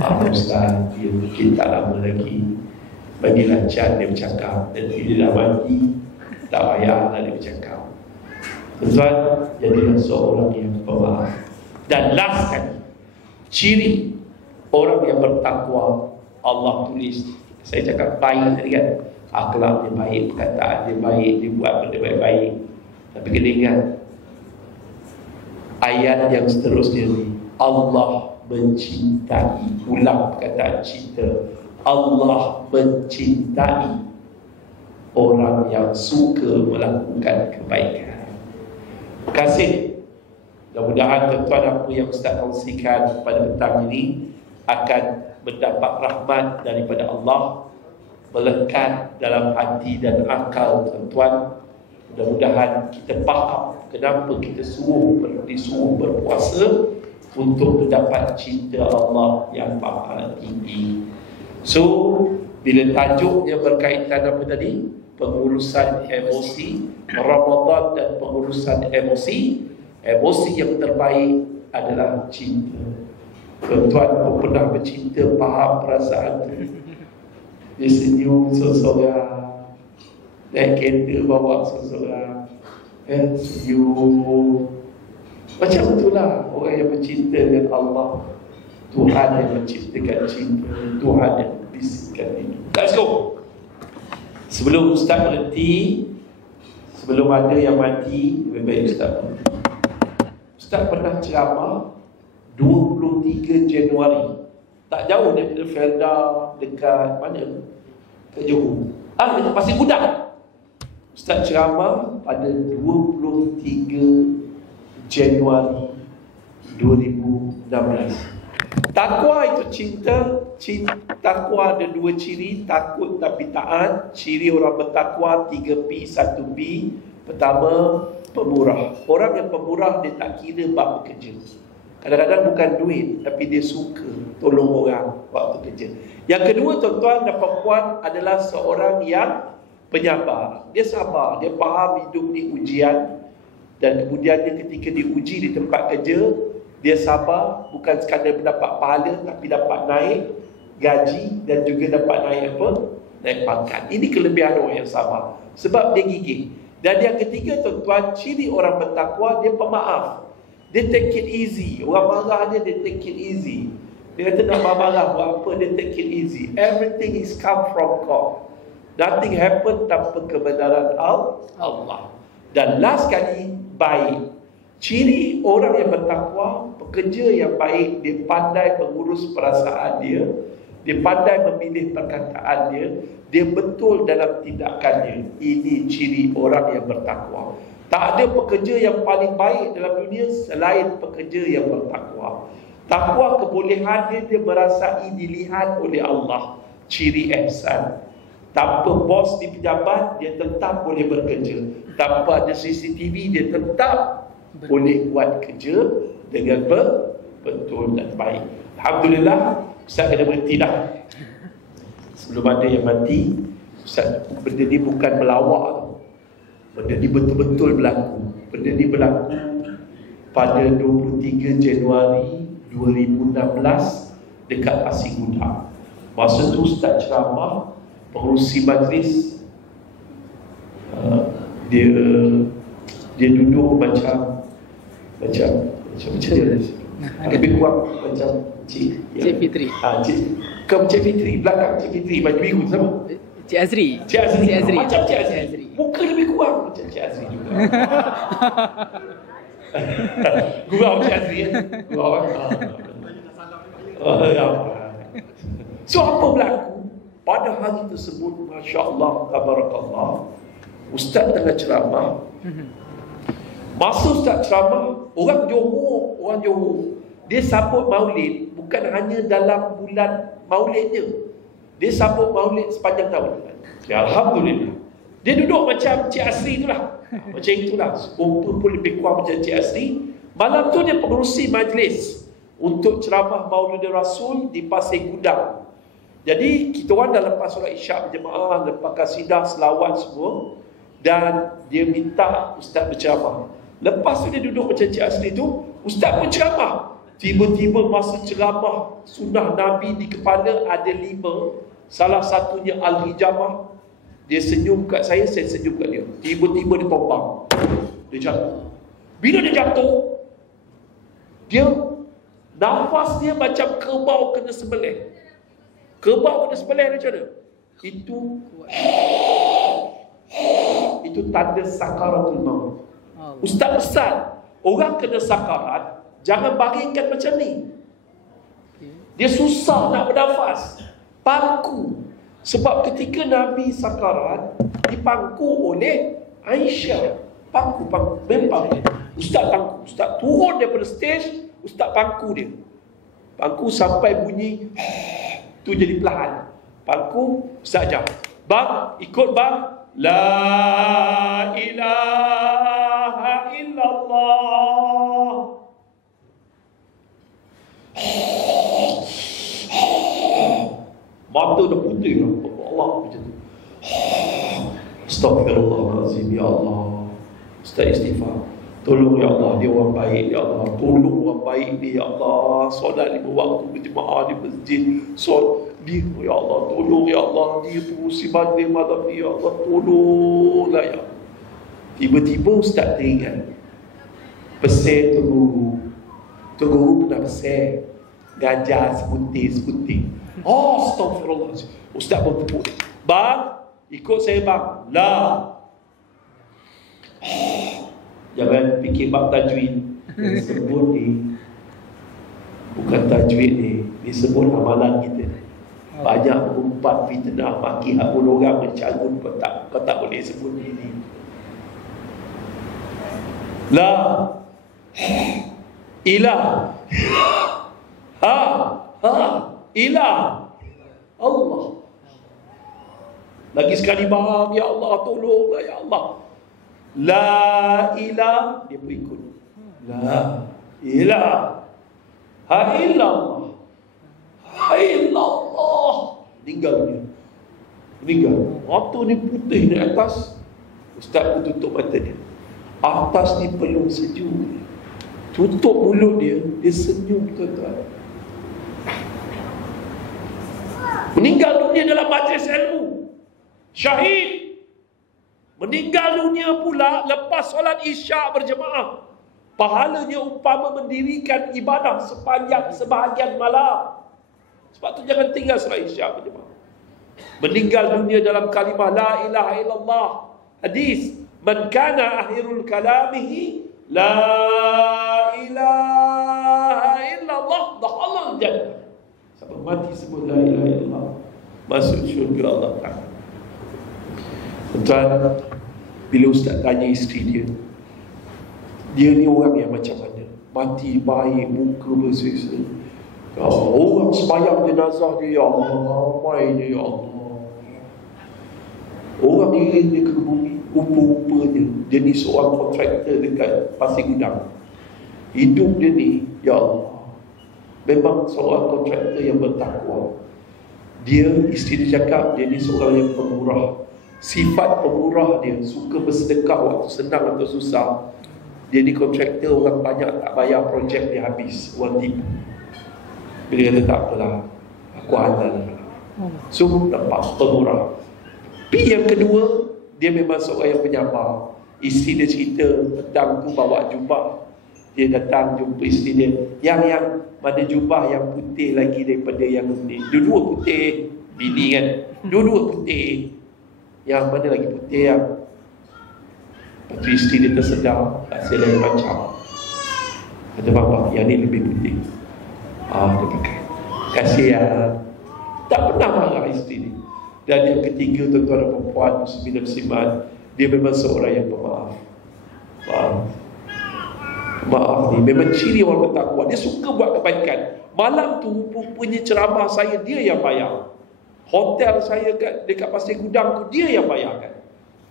Maaf Ustaz, dia mungkin tak lama lagi, bagi lancar dia bercakap. Dan dia dah mati, tak payahlah dia bercakap. Tuan-tuan, jadilah seorang yang pemaaf. Dan last kali, ciri orang yang bertakwa, Allah tulis, saya cakap baik tadi kan, akhlak dia baik, perkataan dia baik, dia buat benda baik-baik. Tapi kena ingat, ayat yang seterusnya ni, Allah mencintai, ulang perkataan cinta, Allah mencintai orang yang suka melakukan kebaikan. Terima kasih. Mudah-mudahan tuan-tuan apa yang Ustaz kongsikan pada petang ini akan mendapat rahmat daripada Allah, melekat dalam hati dan akal tuan-tuan. Mudah-mudahan kita faham kenapa kita disuruh berpuasa, untuk mendapat cinta Allah yang maha tinggi. So, bila tajuknya berkaitan apa tadi? Pengurusan emosi, Ramadan dan pengurusan emosi. Emosi yang terbaik adalah cinta. Tuan-tuan pernah bercinta, faham perasaan tu. Dia senyum seorang, naik kereta bawa seorang, senyum. Macam itulah orang yang bercinta dengan Allah. Tuhan yang menciptakan cinta, Tuhan yang bisikkan ini. Let's go. Sebelum Ustaz berhenti, sebelum ada yang mati, lebih baik Ustaz berhenti. Ustaz pernah ceramah 23 Januari. Tak jauh daripada Felda, dekat mana? Dekat Johor. Dekat Pasir Gudang. Ustaz ceramah pada 23 Januari 2016. Takwa itu cinta. Takwa ada 2 ciri. Takut tapi taat. Ciri orang bertakwa 3P, 1P. Pertama, pemurah. Orang yang pemurah, dia tak kira bab bekerja. Kadang-kadang bukan duit, tapi dia suka tolong orang waktu kerja. Yang kedua, tuan-tuan dan puan, adalah seorang yang penyabar. Dia sabar, dia faham hidup ni ujian, dan kemudian dia ketika diuji di tempat kerja, dia sabar, bukan sekadar mendapat pahala, tapi dapat naik gaji dan juga dapat naik apa? Naik pangkat. Ini kelebihan orang yang sabar, sebab dia gigih. Dan yang ketiga, tuan-tuan, ciri orang bertakwa, dia pemaaf. Dia take it easy. Orang marah dia take it easy. Dia kata nak marah buat apa, dia take it easy. Everything is come from God. Nothing happen tanpa kebenaran Allah. Dan last sekali, baik. Ciri orang yang bertakwa, pekerja yang baik, dia pandai mengurus perasaan dia, dia pandai memilih perkataan dia betul dalam tindakannya. Ini ciri orang yang bertakwa. Tak ada pekerja yang paling baik dalam dunia selain pekerja yang bertakwa. Takwa kebolehan dia merasai dilihat oleh Allah. Ciri ihsan. Tanpa bos di pejabat, dia tetap boleh bekerja. Tanpa ada CCTV, dia tetap boleh buat kerja dengan betul dan baik. Alhamdulillah, Ustaz kena berhenti dah. Sebelum ada yang mati, Ustaz, benda ni bukan melawak. Benda ni betul-betul berlaku. Benda ni berlaku pada 23 Januari 2016 dekat Pasir Gudang. Masa tu Ustaz ceramah, pengurusi majlis dia duduk macam lebih kurang macam Cik Fitri. Cik Fitri belakang Cik Fitri baju biru sama. Cik Azri. Macam Cik Azri. Muka lebih kurang macam Cik Azri juga. Gurau Cik Azri kan? Gurau kan? So apa berlaku? Pada hari tersebut, Masya Allah, Tabarakallah, Ustaz tengah ceramah. Masa Ustaz ceramah, orang Johor, dia sambut maulid bukan hanya dalam bulan maulid je. Dia sambut maulid sepanjang tahun. Ya, Alhamdulillah. Dia duduk macam Cik Asri itulah. Macam itulah. Rupa pun lebih kurang macam Cik Asri. Malam tu dia pengerusi majlis untuk ceramah Maulid Rasul di Pasir Gudang. Jadi kita orang dah lepas solat isyak berjemaah, lepas kasidah, selawat semua, dan dia minta Ustaz berceramah. Lepas tu dia duduk macam Cik Asri tu, Ustaz pun ceramah. Tiba-tiba masa ceramah sunnah Nabi di kepala ada 5. Salah satunya Al-Hijamah. Dia senyum kat saya senyum kat dia. Tiba-tiba dia tombang. Dia jatuh. Bila dia jatuh, nafas dia macam kerbau kena sembelih. Kerbau kena sembelih macam mana? Itu tanda sakaratul maut. Ustaz pesan, orang kena sakarat, jangan baringkan macam ni. Dia susah nak bernafas. Pangku. Sebab ketika Nabi sakarat, dipangku oleh Aisyah. Pangku. Memang Ustaz pangku. Ustaz turun daripada stage, Ustaz pangku dia. Pangku sampai bunyi tu jadi perlahan. Pangku, Ustaz jam. Bang, ikut bang. La ilaha illallah. Mata dah putih lah. Allah macam tu. Astaghfirullahaladzim, ya Allah. Ustaz istighfar. Tolong ya Allah, dia orang baik ya Allah. Tolong orang baik ni ya Allah. Solat 5 waktu berjemaah di masjid. Dia ya Allah, tolong ya Allah. Dia pengurusi majlis malam ni ya Allah. Tolonglah ya. Tiba-tiba Ustaz teringat pesan tu guru. Tu guru pernah pesan gajah sebutir. Astagfirullah. Ustaz pun tepuk. Bang, ikut saya bang. Lah. Jangan fikir bab tajwid. Yang sebut ni bukan tajwid ni, ni sebut amalan kita. Banyak mengumpat fitnah, maki hak orang mencangun, kau tak boleh sebut ini. La ilah ilah Allah. Lagi sekali bang, ya Allah tolonglah ya Allah. La ilah, dia pun ikut. La ilah illallah. Illallah. Meninggal dia. Meninggal. Mata ni putih di atas. Ustaz pun tutup mata dia. Atas ni peluk sejuk. Tutup mulut dia, dia senyum tuan-tuan. Meninggal dunia dalam majlis ilmu. Syahid. Meninggal dunia pula lepas solat Isyak berjemaah. Pahalanya umpama mendirikan ibadah sepanjang sebahagian malam. Sebab tu jangan tinggal solat Isyak berjemaah. Meninggal dunia dalam kalimah la ilaha illallah. Hadis, man kana akhirul kalamihi la ilaha illallah dakhala jannah. Sampai mati sebut la ilaha illallah, masuk syurga Allah Ta'ala. Tuan, bila Ustaz tanya isteri dia ni orang yang macam mana? Mati baik, muka bersisa. Orang sembahyang jenazah dia, ya Allah, ramai dia, ya Allah. Orang iring dia ke bumi, rupa-rupanya dia ni seorang kontraktor dekat Pasir Gudang. Hidup dia ni, ya Allah, memang seorang kontraktor yang bertakwa. Dia, isteri dia cakap, dia ni seorang yang pemurah. Sifat pemurah dia, suka bersedekah waktu senang atau susah. Dia ni kontraktor, orang banyak tak bayar projek dia habis, orang tipu. Bila kata tak apalah, aku halal. So nampak pemurah. Tapi yang kedua, dia memang seorang yang penyabar. Isteri dia cerita petang tu bawa jubah. Dia datang jumpa isteri dia, yang mana jubah yang putih lagi daripada yang ni. Dua-dua putih, bini kan, dua-dua putih. Yang mana lagi putih yang? Lepas tu isteri dia tersedar, rasa lain macam. Kata bapa, yang ni lebih putih. Dia pakai. Kasihan. Tak pernah marah isteri ni. Dan yang ketiga, tuan-tuan dan perempuan, muslimin dan muslimat, dia memang seorang yang pemaaf. Maaf ni memang ciri orang bertakwa. Dia suka buat kebaikan. Malam tu punya ceramah saya dia yang bayar. Hotel saya dekat Pasir Gudang tu dia yang bayarkan.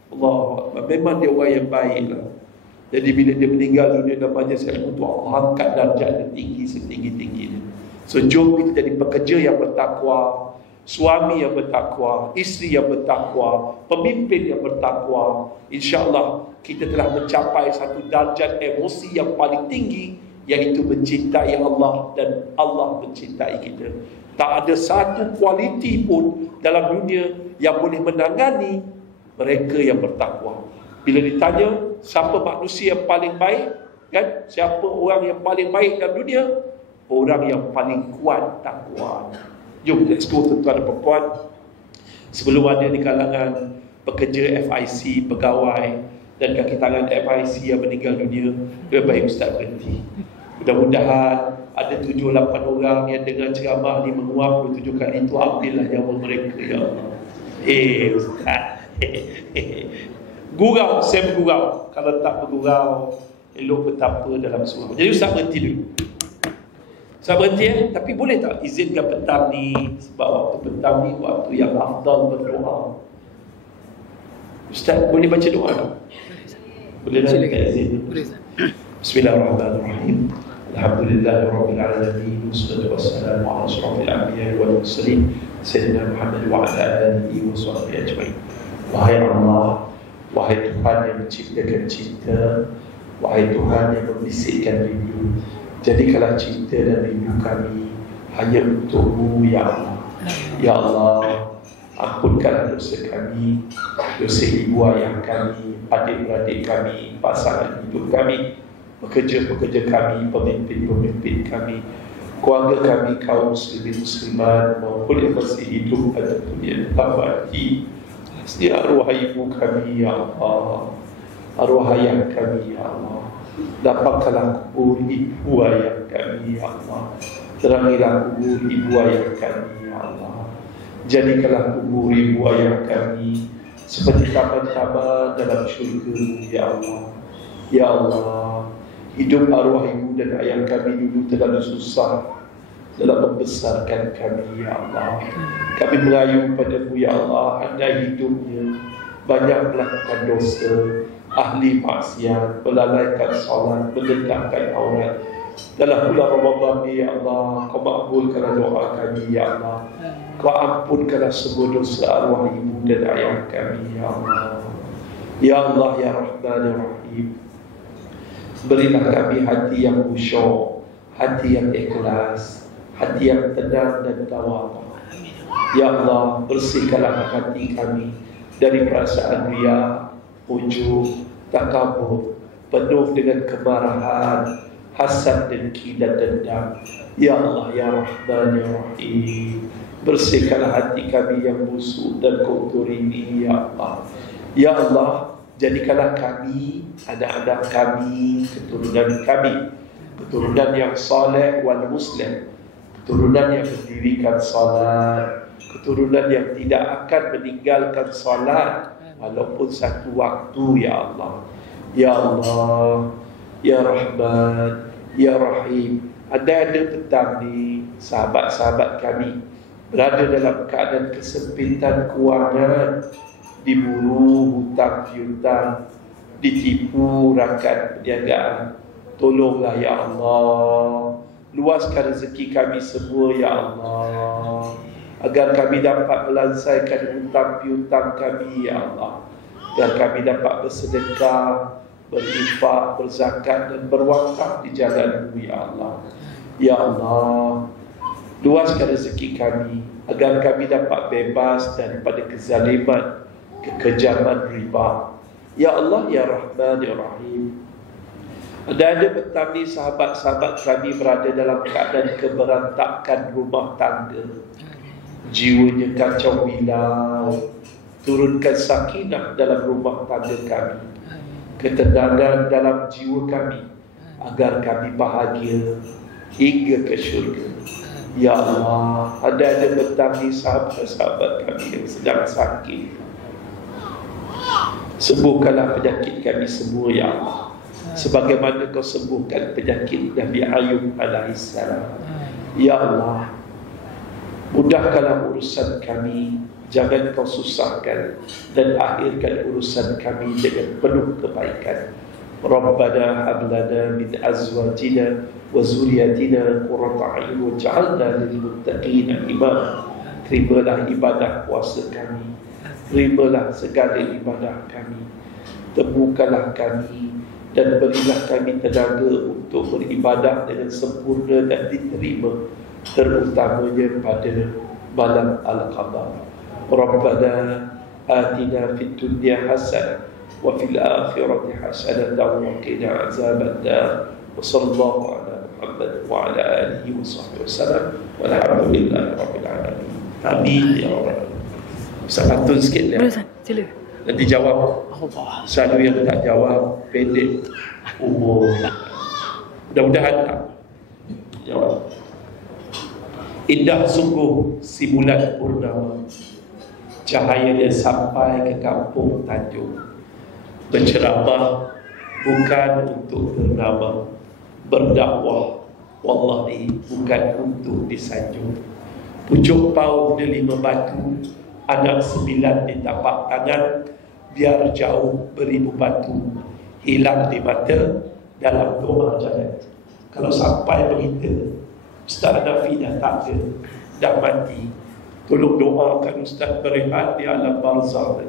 Allah, memang dia orang yang baik lah. Jadi bila dia meninggal dunia dalam majlis ilmu tu, Allah angkat darjat dia tinggi setinggi-tingginya. So jom kita jadi pekerja yang bertakwa, suami yang bertakwa, isteri yang bertakwa, pemimpin yang bertakwa. InsyaAllah kita telah mencapai satu darjat emosi yang paling tinggi, iaitu mencintai Allah dan Allah mencintai kita. Tak ada satu kualiti pun dalam dunia yang boleh menangani mereka yang bertakwa. Bila ditanya siapa manusia yang paling baik, kan? Siapa orang yang paling baik dalam dunia? Orang yang paling kuat takwa. Jom let's go tuan-tuan dan perempuan. Sebelum ada di kalangan pekerja FIC, pegawai dan kaki tangan FIC yang meninggal dunia, lebih baik Ustaz berhenti. Mudah-mudahan ada 7-8 orang yang dengar ceramah ni menguap 7 kali itu, ambillah nyawa mereka ya Allah. Ustaz. Gurau, saya bergurau. Kalau tak bergurau, elok betapa dalam surau. Jadi Ustaz berhenti dulu. Ustaz berhenti tapi boleh tak izinkan petang ni, sebab waktu petang ni waktu yang afdal berdoa. Ustaz boleh baca doa tak? Boleh tak? Boleh. Bismillahirrahmanirrahim. Alhamdulillahirabbil alamin, wassalatu wassalamu ala asyrafil anbiya'i wal mursalin sayyidina Muhammad wa ala alihi wa sahbihi ajma'in. Wahai Allah, wahai Tuhan yang menciptakan cinta, wahai Tuhan yang membisikkan rindu, jadikanlah cinta dan rindu kami hanya untuk-Mu ya Allah. Ya Allah, ampunkanlah dosa kami, dosa ibu ayah kami, adik-beradik kami, pasangan hidup kami, pekerja-pekerja kami, pemimpin-pemimpin kami, keluarga kami, kaum muslimin muslimat maupun yang masih hidup pada dunia dan mati. Ya arwah ibu kami ya Allah, arwah ayah kami ya Allah, Lapangkanlah kubur ibu ayah kami, ya Allah. Terangilah kubur ibu ayah kami, ya Allah. Jadikanlah kubur ibu ayah kami seperti taman-taman dalam syurga, ya Allah. Ya Allah, hidup arwah ibu dan ayah kami dulu terlalu susah dalam membesarkan kami, ya Allah. Kami merayu padamu, ya Allah. Andai hidupnya banyak melakukan dosa, ahli maksiat, melalaikan salat, mendekatkan aurat. Dalam bulan Ramadan ni, ya Allah, kau makbulkanlah doa kami, ya Allah. Kau ampunkanlah semua dosa arwah ibu dan ayah kami, ya Allah. Ya Allah, ya Rahman, ya Rahim, berilah kami hati yang khusyuk, hati yang ikhlas, hati yang tenang dan tawadhu. Ya Allah, bersihkanlah hati kami dari perasaan riya, ujub, takabur, penuh dengan kemarahan, hasad, dengki dan dendam. Ya Allah, ya Rahman, ya Rahim, bersihkanlah hati kami yang busuk dan kotor ini, ya Allah. Ya Allah, jadikanlah kami, anak-anak kami, keturunan kami, keturunan yang saleh wal muslim, keturunan yang mendirikan salat, keturunan yang tidak akan meninggalkan salat walaupun satu waktu, ya Allah. Ya Allah, ya Rahman, ya Rahim, ada petang ni sahabat-sahabat kami berada dalam keadaan kesempitan kewangan, diburu hutang piutang, ditipu rakan perniagaan. Tolonglah, ya Allah, luaskan rezeki kami semua, ya Allah, agar kami dapat melansaikan hutang piutang kami, ya Allah, agar kami dapat bersedekah, berinfak, berzakat dan berwakaf di jalan-Mu, ya Allah. Ya Allah, luaskan rezeki kami agar kami dapat bebas daripada kezaliman, kekejaman riba. Ya Allah, ya Rahman, ya Rahim, ada petang ni sahabat-sahabat kami berada dalam keadaan keberantakan rumah tangga, jiwanya kacau bilau. Turunkan sakinah dalam rumah tangga kami, ketenangan dalam jiwa kami, agar kami bahagia hingga ke syurga. Ya Allah, ada petang ni sahabat-sahabat kami yang sedang sakit. Sembuhkanlah penyakit kami semua, ya Allah, sebagaimana Kau sembuhkan penyakit Nabi Ayub alaihissalam. Ya Allah, mudahkanlah urusan kami, jangan Kau susahkan, dan akhirkan urusan kami dengan penuh kebaikan. Rabbana hab lana min azwajina wa zurriyyatina qurrata a'yun waj'alna lil muttaqina imama. Terimalah ibadah puasa kami, terimalah segala ibadah kami, temukanlah kami dan berilah kami tenaga untuk beribadah dengan sempurna dan diterima, terutamanya pada malam Al-Qadar. Rabbana atina fid dunya hasanah wa fil akhirati hasanah wa qina azaban nar. Wa sallallahu ala Muhammad wa ala alihi wa sahbihi wasallam. Walhamdulillahi rabbil alamin. Amin ya rabbal alamin. Santun sikit dia. Boleh, sila. Nanti jawab. Selalu yang tak jawab pendek umur. Mudah-mudahan tak jawab. Indah sungguh si bulan purnama, cahayanya sampai ke kampung Tanjung. Berceramah bukan untuk bernama, berdakwah wallahi bukan untuk disanjung. Pucuk paut di 5 batu, anak 9 di tapak tangan, biar jauh beribu batu, hilang di mata dalam doa jalan. Kalau sampai berita Ustaz Nafi dah tak ada, dah mati, tolong doakan Ustaz berehat di alam barzakh.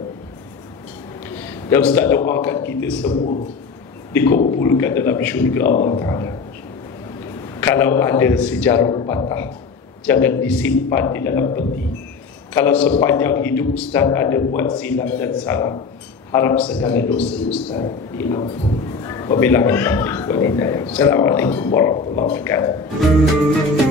Dan Ustaz doakan kita semua dikumpulkan dalam syurga Allah Ta'ala. Kalau ada sejarum patah, jangan disimpan di dalam peti. Kalau sepanjang hidup Ustaz ada buat silap dan salah, harap segala dosa Ustaz diampuni. Wabillahi taufiq wal hidayah. Assalamualaikum warahmatullahi wabarakatuh.